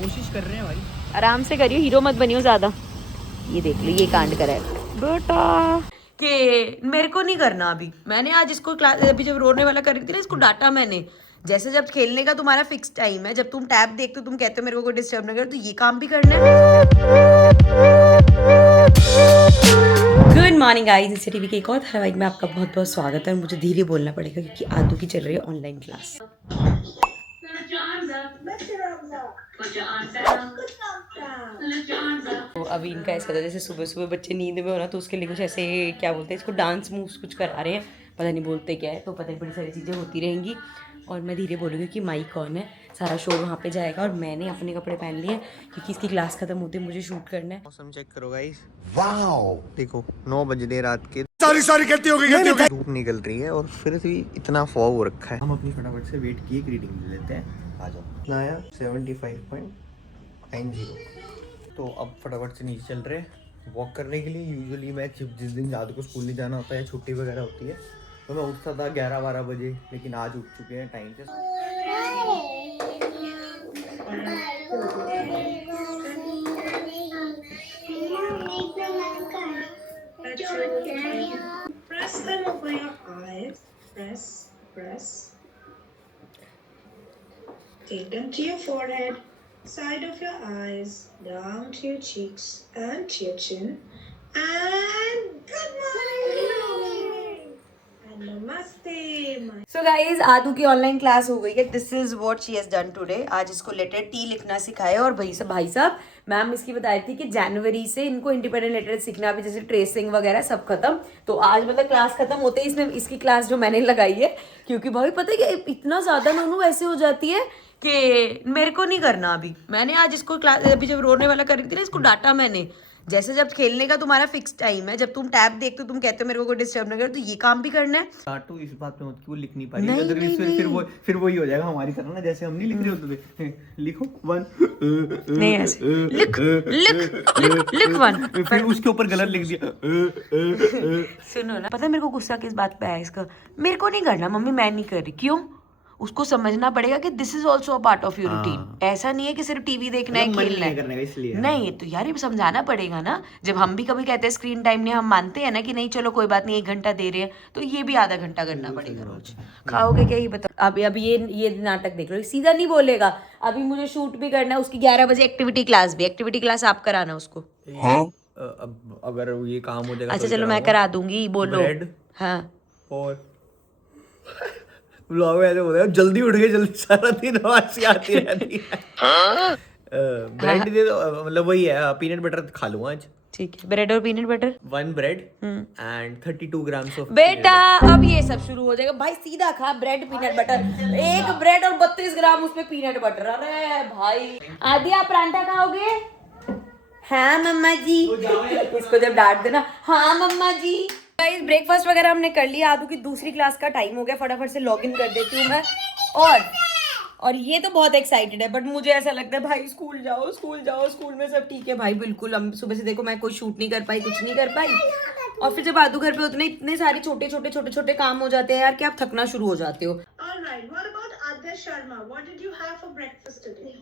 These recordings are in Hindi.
कोशिश कर रहे हैं भाई। आराम से करियो, हीरो मत बनियो ज्यादा। ये देख लो, ये कांड करा है बेटा कि मेरे को नहीं करना अभी। मैंने आज इसको क्लास अभी जब रोने वाला कर रही थी ना, इसको डांटा मैंने। जैसे जब खेलने का तुम्हारा फिक्स टाइम है, जब तुम टैब देखते हो तुम कहते हो मेरे को कोई डिस्टर्ब ना करे, तो ये काम भी करना है। गुड मॉर्निंग गाइस, इस टीवी के एक और धारावाहिक में आपका बहुत बहुत स्वागत है। मुझे धीरे बोलना पड़ेगा क्योंकि आदू की चल रही है ऑनलाइन क्लास। तो अभी इनका ऐसा था जैसे सुबह सुबह बच्चे नींद में हो ना, तो उसके लिए कुछ ऐसे क्या बोलते हैं इसको, डांस मूव्स कुछ करा रहे हैं, पता नहीं बोलते क्या है। तो पता नहीं बड़ी सारी चीज़ें होती रहेंगी और मैं धीरे बोलूँगी कि माइक कौन है, सारा शो वहाँ पे जाएगा। और मैंने अपने कपड़े पहन लिए क्योंकि इसकी क्लास खत्म होते मुझे शूट करना है। मौसम चेक करो गाइस, वाओ देखो 9 बजे रात के सारी कहती होगी धूप निकल रही है और फिर भी इतना फॉग हो रखा है। हम अपनी फटाफट से वेट की एक रीडिंग ले लेते हैं। आ जाओ। कितना आया 75.90। तो अब फटाफट से नीचे चल रहे वॉक करने के लिए। यूजुअली मैं जिस दिन ज़्यादा को स्कूल नहीं जाना होता है, छुट्टी वगैरह होती है, तो मैं उठता था 11-12 बजे, लेकिन आज उठ चुके हैं टाइम से। Press them over your eyes. Press. Take them to your forehead, side of your eyes, down to your cheeks and to your chin. And good morning. And namaste. So guys, Aadu की ऑनलाइन क्लास हो गई है। This is what she has done today. आज इसको लेटर टी लिखना सिखाया। और भाई साहब मैम इसकी बता रही थी कि जनवरी से इनको इंडिपेंडेंट लेटर सीखना भी, जैसे ट्रेसिंग वगैरह सब खत्म। तो आज मतलब क्लास खत्म होते ही इसने इसकी क्लास जो मैंने लगाई है, क्योंकि भाई पता है कि इतना ज्यादा नोनू ऐसे हो जाती है कि मेरे को नहीं करना अभी। मैंने आज इसको क्लास अभी जब रोने वाला कर रही थी ना, इसको डांटा मैंने। जैसे जब खेलने का तुम्हारा फिक्स टाइम है, जब तुम टैब देखते हो तुम कहते हो मेरे को कोई डिस्टर्ब ना करे, तो ये काम भी करना है। काटो इस बात पे मत कि वो लिख नहीं पा रही है, फिर वही हो जाएगा हमारी तरह ना, जैसे हम नहीं लिख रहे होते थे। लिखो 1 नहीं ऐसे लिख 1, फिर उसके ऊपर गलत लिख दिया। सुनो ना, पता है मेरे को गुस्सा किस बात पे आया इसका? मेरे को नहीं करना मम्मी, मैं नहीं कर रही। क्यों? उसको समझना पड़ेगा कि this is also a part of your routine. ऐसा नहीं है कि सिर्फ टीवी देखना है, खेलना है, इसलिए नहीं। तो यार ये समझाना पड़ेगा ना। जब हम भी कभी कहते हैं स्क्रीन टाइम नहीं, हम मानते हैं ना कि नहीं चलो कोई बात नहीं, 1 घंटा दे रहे हैं, तो ये भी आधा घंटा करना पड़ेगा रोज। खाओगे क्या ये बताओ। अभी ये नाटक देख लो, सीधा नहीं बोलेगा। अभी मुझे शूट भी करना है, उसकी 11 बजे एक्टिविटी क्लास भी। एक्टिविटी क्लास आप कराना उसको। अब अगर ये काम हो जाएगा अच्छा चलो मैं करा दूंगी, बोलो। हाँ और ब्लॉग में ऐसे बोलते हैं जल्दी उठ गए, जल्दी सारा दिन वासी आती रहती है। ब्रेड दे दो, मतलब वही है, पीनट बटर खा लूंगा आज। ठीक है, ब्रेड और peanut butter. 1 bread and 32 grams of बेटा अब ये सब शुरू हो जाएगा भाई। सीधा खा ब्रेड पीनट बटर। 1 ब्रेड और 32 ग्राम उसमें पीनट बटर। अरे भाई आदि आप परांठा खाओगे? हाँ मम्मा जी। इसको जब डांट देना, हाँ मम्मा जी। गाइस ब्रेकफास्ट वगैरह हमने कर लिया। आदू की दूसरी क्लास का टाइम हो गया, फटाफट से लॉगिन कर देती हूँ मैं। और ये तो बहुत एक्साइटेड है, बट मुझे ऐसा लगता है भाई स्कूल जाओ, स्कूल में सब ठीक है भाई। बिल्कुल हम सुबह से देखो मैं कोई शूट नहीं कर पाई, कुछ नहीं कर पाई। और फिर जब आदू घर पे उतने इतने सारे छोटे काम हो जाते हैं यार कि आप थकना शुरू हो जाते हो। All right. What about Adarsh Sharma? What did you have for breakfast today?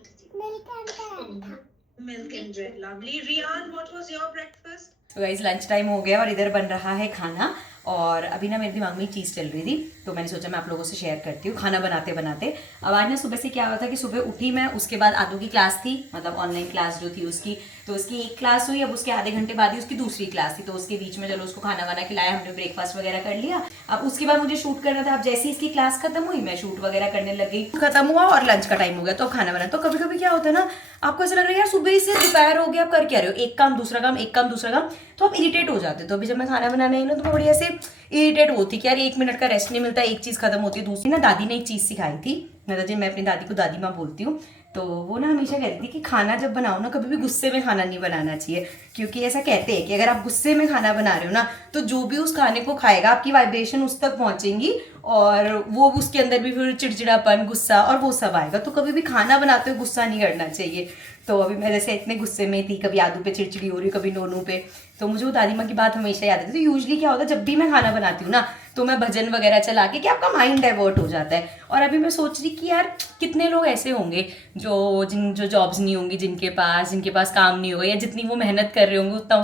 Milk and bread. Lovely. Rian, what was your breakfast? तो गाइस लंच टाइम हो गया और इधर बन रहा है खाना। और अभी ना मेरे दिमाग में चीज़ चल रही थी, तो मैंने सोचा मैं आप लोगों से शेयर करती हूँ खाना बनाते बनाते। अब आज ना सुबह से क्या हुआ था कि सुबह उठी मैं, उसके बाद आदू की क्लास थी, मतलब ऑनलाइन क्लास जो थी उसकी, तो उसकी एक क्लास हुई। अब उसके आधे घंटे बाद ही उसकी दूसरी क्लास थी, तो उसके बीच में चलो उसको खाना वाना खिलाया, हमने ब्रेकफास्ट वगैरह कर लिया। अब उसके बाद मुझे शूट करना था। अब जैसे ही इसकी क्लास खत्म हुई मैं शूट वगैरह करने लग गई, खत्म हुआ और लंच का टाइम हो गया, तो खाना बना। तो कभी कभी क्या होता है ना, आपको ऐसा लग रहा है यार सुबह से दोपहर हो गया, आप कर क्या रहे हो, एक काम दूसरा काम, एक काम दूसरा काम, तो आप इरिटेट हो जाते हो। तो अभी जब मैं खाना बनाने आई ना, तो थोड़ी ऐसे इरिटेट होती कि यार 1 मिनट का रेस्ट नहीं मिलता, एक चीज़ खत्म होती है। दूसरी ना दादी ने एक चीज़ सिखाई थी, मतलब जी मैं अपनी दादी को दादी माँ बोलती हूँ, तो वो ना हमेशा कहती थी कि खाना जब बनाओ ना, कभी भी गुस्से में खाना नहीं बनाना चाहिए। क्योंकि ऐसा कहते हैं कि अगर आप गुस्से में खाना बना रहे हो ना, तो जो भी उस खाने को खाएगा आपकी वाइब्रेशन उस तक पहुंचेंगी और वो उसके अंदर भी फिर चिड़चिड़ापन, गुस्सा और वो सब आएगा। तो कभी भी खाना बनाते हुए गुस्सा नहीं करना चाहिए। तो अभी मैं जैसे इतने गुस्से में थी, कभी आदू पे चिड़चिड़ी हो रही, कभी नोनू पे, तो मुझे वो दादी माँ की बात हमेशा याद आती है। तो यूजली क्या होता है, जब भी मैं खाना बनाती हूँ ना, तो मैं भजन वगैरह चला के कि आपका माइंड डाइवर्ट हो जाता है। और अभी मैं सोच रही कि यार कितने लोग ऐसे होंगे जो जॉब्स नहीं होंगी, जिनके पास काम नहीं होगा, या जितनी वो मेहनत कर रहे होंगे उतना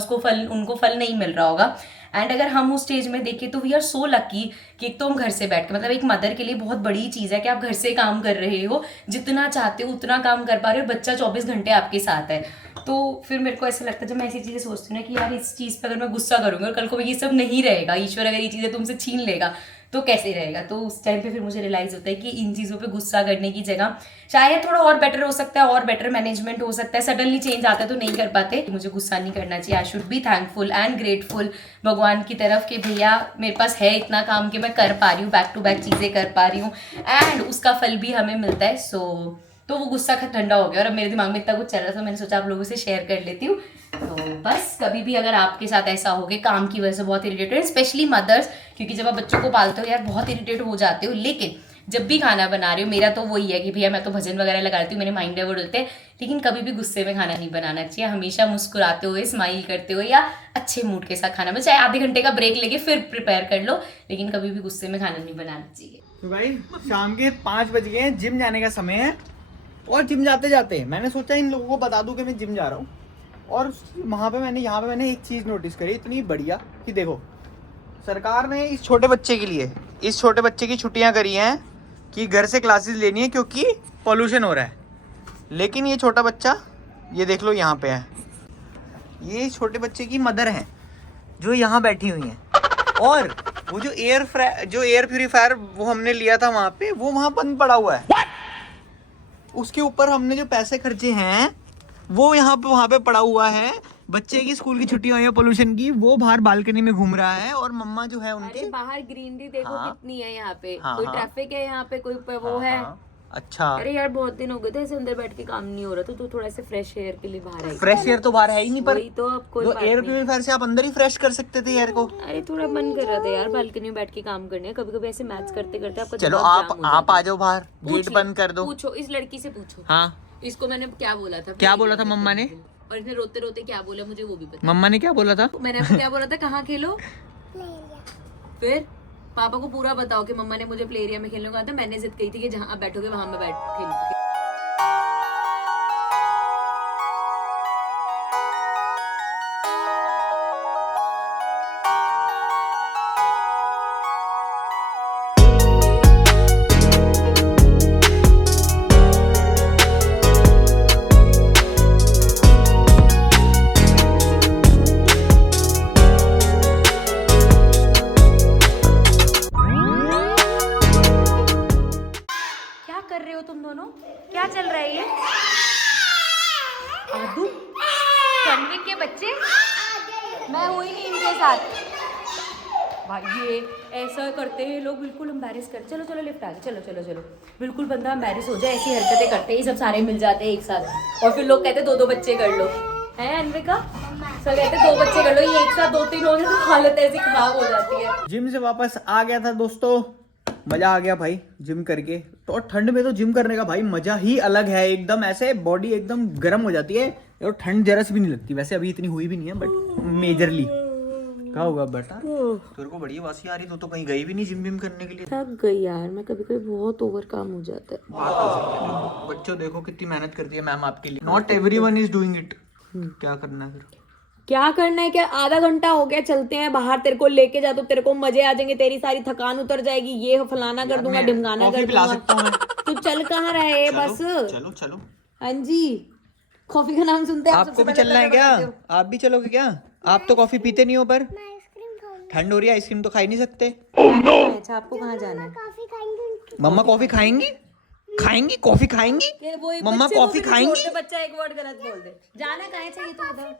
उनको फल नहीं मिल रहा होगा। एंड अगर हम उस स्टेज में देखें तो वी आर सो लकी कि एक तो हम घर से बैठ के, मतलब एक मदर के लिए बहुत बड़ी चीज़ है कि आप घर से काम कर रहे हो, जितना चाहते हो उतना काम कर पा रहे हो, बच्चा 24 घंटे आपके साथ है। तो फिर मेरे को ऐसा लगता है जब मैं ऐसी चीज़ें सोचती हूँ ना कि यार इस चीज़ पर अगर मैं गुस्सा करूँगी और कल को ये सब नहीं रहेगा, ईश्वर अगर ये चीज़ें तुमसे छीन लेगा तो कैसे रहेगा। तो उस टाइम पे फिर मुझे रियलाइज़ होता है कि इन चीज़ों पे गुस्सा करने की जगह शायद थोड़ा और बेटर हो सकता है, और बेटर मैनेजमेंट हो सकता है। सडनली चेंज आता है तो नहीं कर पाते, मुझे गुस्सा नहीं करना चाहिए। I should be thankful and grateful भगवान की तरफ कि भैया मेरे पास है इतना काम कि मैं कर पा रही हूँ, बैक टू बैक चीज़ें कर पा रही हूँ, एंड उसका फल भी हमें मिलता है। तो वो गुस्सा ठंडा हो गया और अब मेरे दिमाग में इतना कुछ चल रहा था, मैंने सोचा आप लोगों से शेयर कर लेती हूँ। तो बस कभी भी अगर आपके साथ ऐसा हो कि काम की वजह से बहुत इरिटेटेड, स्पेशली मदर्स, क्योंकि जब आप बच्चों को पालते हो यार बहुत इरिटेट हो जाते हो, लेकिन जब भी खाना बना रही हो, मेरा तो वही है कि भैया मैं तो भजन वगैरह लगा लेती हूँ, मेरे माइंड डाइवर्ट होते हैं, लेकिन कभी भी गुस्से में खाना नहीं बनाना चाहिए। हमेशा मुस्कुराते हुए, स्माइल करते हुए या अच्छे मूड के साथ खाना, मैं चाहे आधे घंटे का ब्रेक लेके फिर प्रिपेयर कर लो, लेकिन कभी भी गुस्से में खाना नहीं बनाना चाहिए। तो भाई शाम के 5 बज गए हैं, जिम जाने का समय है। और जिम जाते जाते मैंने सोचा इन लोगों को बता दूं कि मैं जिम जा रहा हूँ। और यहाँ पे मैंने एक चीज़ नोटिस करी इतनी बढ़िया कि देखो, सरकार ने इस छोटे बच्चे की छुट्टियाँ करी हैं कि घर से क्लासेस लेनी है क्योंकि पॉल्यूशन हो रहा है। लेकिन ये छोटा बच्चा, ये देख लो यहाँ पे है, ये छोटे बच्चे की मदर हैं जो यहाँ बैठी हुई हैं। और वो जो एयर प्यूरीफायर वो हमने लिया था वहाँ पे, वो वहाँ बंद पड़ा हुआ है। उसके ऊपर हमने जो पैसे खर्चे हैं वो वहाँ पे पड़ा हुआ है। बच्चे की स्कूल की छुट्टी हुई है पोल्यूशन की, वो बाहर बालकनी में घूम रहा है। और मम्मा जो है उनके बाहर ग्रीनरी देखो कितनी है यहाँ पे, कोई ट्रैफिक है यहाँ पे, कोई वो है। अच्छा, अरे यार बहुत दिन हो गए थे ऐसे अंदर बैठ के काम नहीं हो रहा, तो थोड़ा सा फ्रेश एयर के लिए बाहर आई। फ्रेश एयर तो बाहर है ही नहीं, पर तो अब कोई एयर प्यूरीफायर से आप अंदर ही फ्रेश कर सकते थे एयर को। अरे थोड़ा मन कर रहा था यार बालकनी में बैठ के काम करने, कभी कभी ऐसे मैथ्स करते करते आपका चलो आप आ जाओ बाहर, गेट बंद कर दो। पूछो इस लड़की से, पूछो। हाँ, इसको मैंने क्या बोला था मम्मा ने? और इसने रोते रोते क्या बोला मुझे वो भी पता। मम्मा ने क्या बोला था? मैंने आपको क्या बोला था, कहाँ खेलो? फिर पापा को पूरा बताओ कि मम्मा ने मुझे प्ले एरिया में खेलने को कहा था, मैंने जिद कही थी कि जहाँ आप बैठोगे वहां मैं बैठ खेलूंगी। तुम दोनों क्या चल रहा है ये? आदू तन्वी के बच्चे, मैं हुई नहीं इनके साथ। भाई ये ऐसा करते हैं लोग, बिल्कुल एम्बैरेस कर। चलो चलो लिफ्ट आ गई, चलो चलो चलो। बिल्कुल बंदा एम्बैरेस हो जाए, ऐसी हरकतें करते हैं, सब सारे मिल जाते हैं एक साथ, और फिर लोग कहते दो बच्चे कर लो, है अन्विका? सब कहते 2 बच्चे कर लो, ये एक साथ 2-3 हो जाए तो हालत ऐसी खराब हो जाती है। जिम से वापस आ गया था दोस्तों, मजा आ गया भाई जिम करके। तो और ठंड में तो जिम करने का भाई मजा ही अलग है, एकदम ऐसे बॉडी एकदम गर्म हो जाती है और ठंड जरा सी भी नहीं लगती। वैसे अभी इतनी हुई भी नहीं है, बट मेजरली क्या होगा बेटा? तेरे को बड़ी वासी आ रही, तो कहीं गई भी नहीं जिम विम करने के लिए? थक गई यार मैं, कभी कभी बहुत ओवर काम हो जाता है। बच्चों देखो कितनी मेहनत करती है मैम आपके लिए। Not everyone is doing it. क्या करना है फिर? क्या करना है क्या? आधा घंटा हो गया, चलते हैं बाहर, तेरे को लेके जा तो तेरे को मजे आ जाएंगे, तेरी सारी थकान उतर जाएगी, ये फलाना कर दूंगा, ढिमकाना कर दूंगा। तू चल कहाँ रहे? बस चलो चलो। हाँ जी, कॉफी का नाम सुनते हैं। आपको भी चलना है क्या? आप भी चलोगे क्या? आप तो कॉफी पीते नहीं हो, पर ठंड हो रही है, आइसक्रीम तो खा ही नहीं सकते। अच्छा आपको कहाँ जाना है? मम्मा कॉफी खाएंगी? खाएंगी कॉफी खाएंगी? मम्मा कॉफी खाएंगी? बच्चा एक वर्ड गलत बोल दे, जाना कहाँ चाहिए तो बताओ।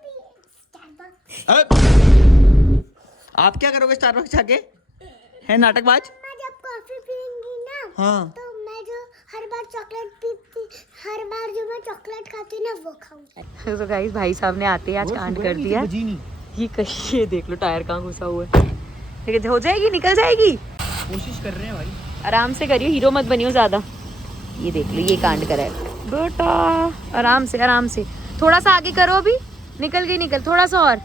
आप क्या करोगे स्टारबक्स जाके? है नाटकबाज? मैं जब कॉफी पीऊंगी ना, हाँ, तो मैं जो हर बार जो मैं चॉकलेट खाती ना वो खाऊंगी। तो गाइस भाई साहब ने आते ही आज कांड कर दिया। ये कहीं ये देख लो टायर कहाँ घुसा हुआ है। ठीक है, हो जाएगी, निकल जाएगी। कोशिश कर रहे हैं भाई, आराम से करियो, हीरो मत बनियो ज्यादा। ये देख लो ये कांड करा है बेटा, आराम से थोड़ा सा आगे करो, अभी निकल गई, निकल थोड़ा सा और,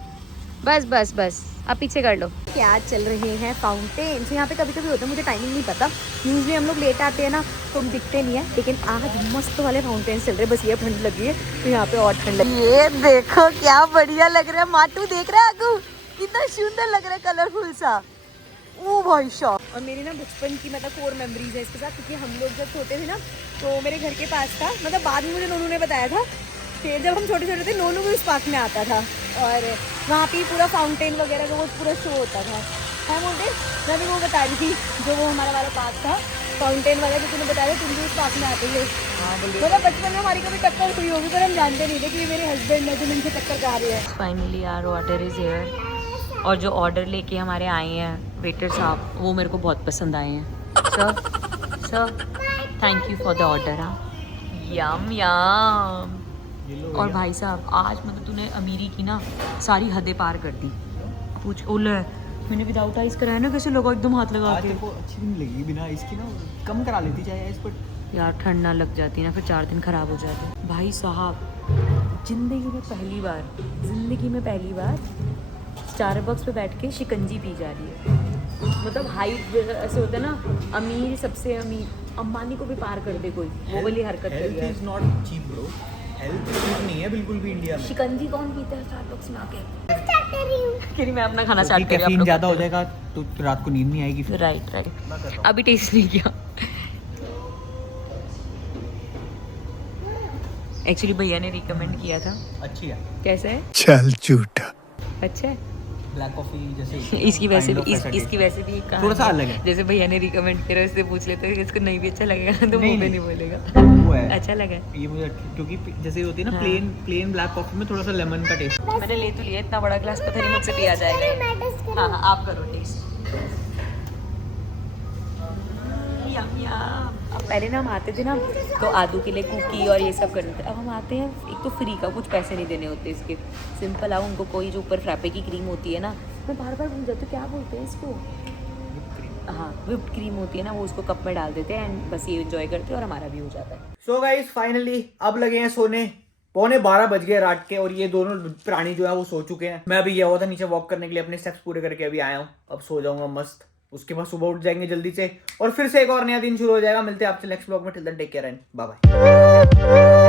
बस बस बस, अब पीछे कर लो। क्या चल रहे हैं फाउंटेन। यहाँ पे कभी कभी होता है, मुझे टाइमिंग नहीं पता, यूजली हम लोग लेट आते हैं ना तो हम दिखते नहीं है, लेकिन आज मस्त वाले फाउंटेन चल रहे हैं। बस ये ठंड लगी है तो यहाँ पे और ठंड लगी। ये देखो क्या बढ़िया लग रहा है, माटू देख रहा है आगू, कितना सुंदर लग रहा है, कलरफुल सा। ओ भाई साहब। और मेरी ना बचपन की मतलब कोर मेमोरीज है इसके साथ, क्योंकि हम लोग जब छोटे थे ना तो मेरे घर के पास था, मतलब बाद में मुझे नोनू ने बताया था कि जब हम छोटे छोटे थे नोनू भी उस पार्क में आता था और वहाँ पे पूरा फाउंटेन वगैरह का वो पूरा शो होता था। है मोटे, मैं भी वो बता रही थी जो वो हमारा वाला पार्क था फाउंटेन वाला, जो तूने बताया तुम भी उस पार्क में आते थे। मतलब बचपन में हमारी कभी टक्कर हुई होगी पर हम जानते नहीं थे कि ये मेरे हस्बैंड है जो इनसे टक्कर जा रही है। फाइनली यार ऑर्डर इज हियर, और जो ऑर्डर लेके हमारे आए हैं वेटर साहब वो मेरे को बहुत पसंद आए हैं। Sir thank you for the order. हाँ यम यम। और भाई साहब आज मतलब तूने अमीरी की ना सारी हदें पार कर दी। पूछ ओले मैंने विदाउट आइस कराया ना, कैसे लगा एकदम हाथ लगा के। अच्छी नहीं लगी बिना इसकी ना, कम करा लेती चाहे आइस, पर यार ठंड ना लग जाती ना फिर 4 दिन खराब हो जाते। भाई साहब जिंदगी में पहली बार स्टारबक्स पे बैठ के शिकंजी पी जा रही है। मतलब हाइट ऐसे होता है ना, अमीर सबसे अमीर अंबानी को भी पार कर दे कोई, वो वाली हरकत कर रही है। Is not cheap bro, health cheap नहीं है बिल्कुल भी इंडिया में। शिकंजी कौन पीता है स्टारबक्स में आके? कि मैं अपना खाना स्टार्ट करूं। कैफीन ज्यादा हो जाएगा तो रात को नींद नहीं आएगी फिर। राइट अभी टेस्ट नहीं किया एक्चुअली, भैया ने रिकमेंड किया था। अच्छी है। कैसे है? चल झूठा। अच्छा है। ब्लैक कॉफी जैसे इसकी वैसे भी इसकी वैसे भी एक थोड़ा सा अलग है। जैसे भैया ने रिकमेंड किया, इससे पूछ लेते हैं कि इसको नहीं भी अच्छा लगेगा तो नहीं, मुंह में नहीं। नहीं बोलेगा। वो है अच्छा लगा। ये मुझे, क्योंकि जैसे होती है ना हाँ। प्लेन ब्लैक कॉफी में थोड़ा सा लेमन का टेस्ट। मैंने ले तो लिया, इतना बड़ा ग्लास पता नहीं मुझसे पिया जाएगा। हाँ हाँ आप करो टेस्ट। अब पहले ना हम आते थे ना तो आदू के लिए कुकी और ये सब करते थे। अब हम आते हैं, एक तो फ्री का, कुछ पैसे नहीं देने होते इसके, सिंपल आओ। उनको कोई जो ऊपर फ्रैपे की क्रीम होती है ना, मैं बार बार भूल जाती हूँ क्या बोलते हैं इसको। हाँ विप्ड क्रीम होती है ना, वो उसको कप में डाल देते हैं एंड बस ये एंजॉय करते हैं और हमारा भी हो जाता है। सो गाइस फाइनली अब लगे हैं सोने, 11:15 बज गए रात के, और ये दोनों प्राणी जो है वो सो चुके हैं। मैं अभी गया हुआ था नीचे वॉक करने के लिए, अपने स्टेप्स पूरे करके अभी आया हूँ। अब सो जाऊंगा मस्त, उसके बाद सुबह उठ जाएंगे जल्दी से और फिर से एक और नया दिन शुरू हो जाएगा। मिलते हैं आपसे नेक्स्ट ब्लॉग में। Till then take care and bye bye.